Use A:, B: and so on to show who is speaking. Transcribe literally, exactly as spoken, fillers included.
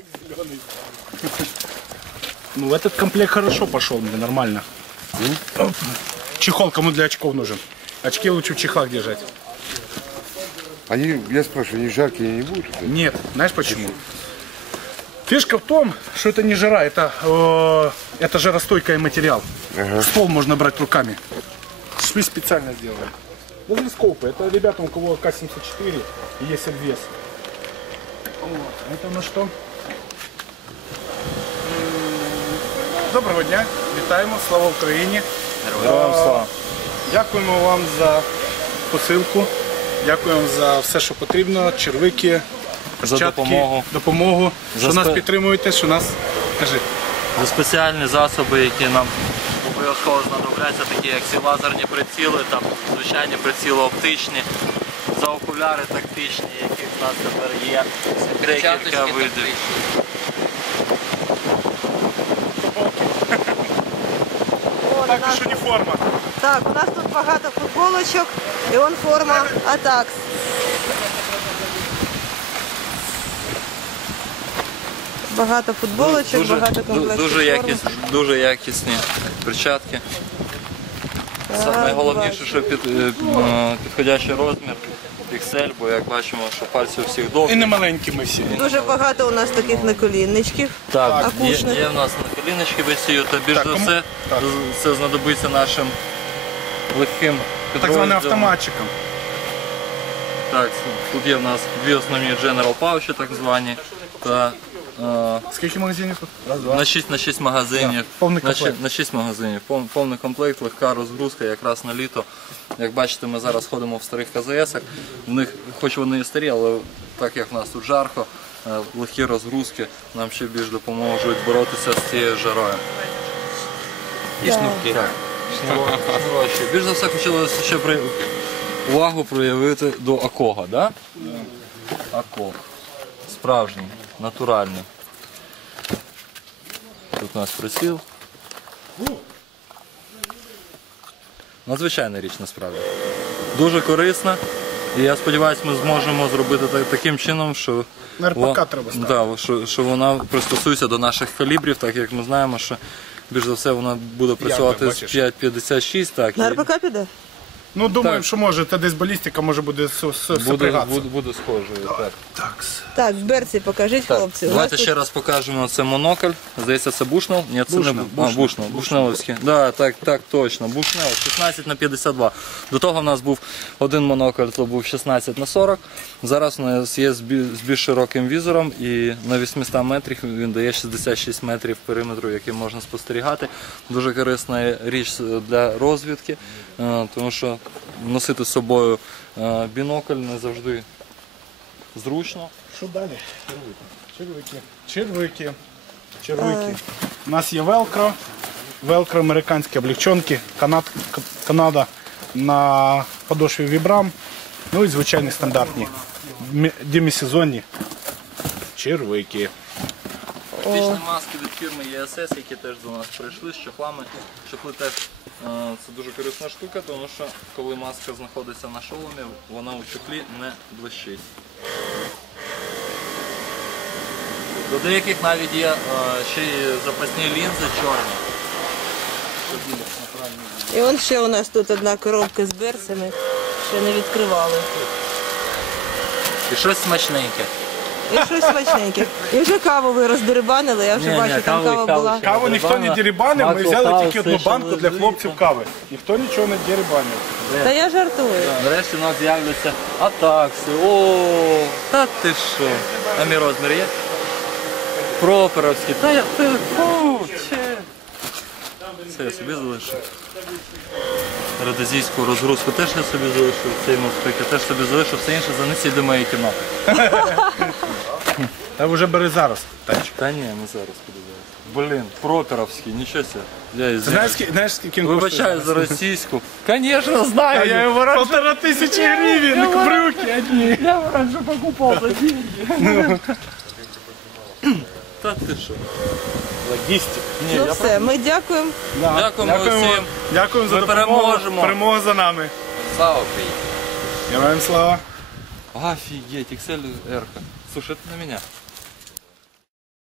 A: Ну, этот комплект хорошо пошел мне, нормально. Чехол кому для очков нужен? Очки лучше в чехлах держать.
B: Они, я спрашиваю, они жаркие не будут?
A: Нет, знаешь почему? Фишка в том, что это не жара, это, э, это жаростойкий материал. Ага. Ствол можно брать руками. Мы специально сделали. Возле скопы. Это ребята, у кого К семьдесят четыре и есть обвес. Вот. Это на что? Доброго дня, вітаємо, слава Україні.
C: Героям слава.
A: Дякуємо вам за посилку, дякуємо за все, що потрібно, червики,
C: За допомогу.
A: допомогу,
C: За
A: що нас
C: спе-
A: підтримуєте, що нас, кажи.
C: За спеціальні засоби, які нам обов'язково знадобляться, такі як ці лазерні приціли, там звичайні приціли оптичні, за окуляри тактичні, які в нас тепер є, декілька видів.
A: Також уніформа.
D: Так, у нас тут багато футболочок, і он форма Атакс. Багато футболочок,
C: Дуже,
D: багато
C: ду-
D: комплектів
C: дуже,
D: форм.
C: якіс, дуже якісні перчатки.
D: Так,
C: Найголовніше, що під, е, е, підходящий розмір, піксель, бо як бачимо, що пальці у всіх
A: І
C: довгі.
A: не маленькі ми всі.
D: Дуже багато у нас таких наколінничків.
C: Так, є,
D: акушник.
C: є в нас наколіночки висію, та більш
A: Так,
C: за
A: кому-
C: все
A: так.
C: це знадобиться нашим легким
A: Так званим
C: підрозділам.
A: автоматчиком.
C: Так, тут є в нас дві основні General Pouch, так звані, та е,
A: Скільки магазинів тут? Раз, два.
C: на шість на шість магазинів.
A: повний
C: на,
A: комплект.
C: ші- на шість магазинів. Пов- Повний комплект, легка розгрузка, якраз на літо. Як бачите, ми зараз ходимо в старих КЗСах. В них, хоч вони і старі, але так як в нас тут жарко, е, легкі розгрузки нам ще більш допоможуть боротися з цією жарою.
D: І
C: шнурки. Так. Шнурочки. Більш за все хотілося ще при... увагу проявити до Акога, да? Аког. Справжній, натуральний. Тут у нас приціл. Надзвичайна річ насправді. Дуже корисна. І я сподіваюся, ми зможемо зробити так- таким чином, що,
A: На РПК
C: во-
A: треба ставити.
C: да, що, що вона пристосується до наших калібрів, так як ми знаємо, що більш за все вона буде працювати з
A: бачиш.
C: п'ять п'ятдесят шість. Так,
D: На
C: і
D: РПК піде?
A: Ну, думаю,
C: Так.
A: що може, та десь балістика може буде с- с-
C: буде,
A: сопрягатися.
C: буде, буде схожою. Так.
A: Такс.
D: Так, берці покажіть,
C: Так,
D: хлопці. У
C: давайте
D: нас
C: ще
D: тут
C: раз покажемо. Це монокль. Здається, це Бушнел. Ні, це
A: Бушнел,
C: не
A: Бушнел.
C: А, Бушнел. Бушнеловський. Да, так, так, точно. Бушнел шістнадцять на п'ятдесят два. До того в нас був один монокль, то був шістнадцять на сорок. Зараз у нас є з бі- з більш широким візором і на вісімсот метрів він дає шістдесят шість метрів периметру, який можна спостерігати. Дуже корисна річ для розвідки, е, тому що носити з собою е, бінокль не завжди зручно.
A: Що далі? Червики. Червики. Червики. У нас є велкро. Велкро американські облегчонки. Канад, К- Канада на подошві вібрам. Ну і звичайні стандартні. Мі- демісезонні. Червики.
C: Фактичні маски від фірми Е С С, які теж до нас прийшли з чохлами. Чохли теж е, це дуже корисна штука, тому що коли маска знаходиться на шоломі, вона у чохлі не блищить. До деяких навіть є е, ще й запасні лінзи чорні.
D: І он ще у нас тут одна коробка з берцями, ще не відкривали.
C: І щось смачненьке.
D: І щось смачненьке. І вже каву ви роздерибанили, я вже
C: Ні, ні,
D: бачу, там
C: кави-
D: кава
C: кави
D: була.
C: ще.
A: Каву ніхто не дерибанив, ми
C: Масло,
A: взяли
C: каву,
A: тільки
C: все,
A: одну
C: що
A: банку для
C: лежить.
A: хлопців кави. Ніхто нічого не дерибанив.
D: Та я жартую.
C: Нарешті у нас з'являться атакси. О, та ти що? А мій розмір є? Проперовський. Та я ти. Фу, че. Це я собі залишив. Радезійську розгрузку теж я собі залишив. Цей мовспик я теж собі залишив. Все інше занесіть до моєї кіно.
A: Та вже бери зараз. Танчик.
C: Та ні, ми зараз подивимося. Блін, проперовський, нічого себе. Я
A: Ти
C: із...
A: знаєш, скільки- знаєш, скільки він
C: Вибачаю за російську. Конечно, знаю.
A: А я його раніше... Полтора тисячі гривень, брюки одні.
C: Я его раньше покупал за деньги. Та ти що?
A: Логістик.
C: Ні,
D: Ну
C: я
D: все, ми дякуємо.
A: Да.
C: Дякуємо всім.
A: Дякуємо за
C: Ми
A: допомогу.
C: переможемо.
A: Перемога за нами.
C: Слава Україні.
A: Героям слава.
C: Офигеть, Икс Эль Р-ка. Слушай, это на меня.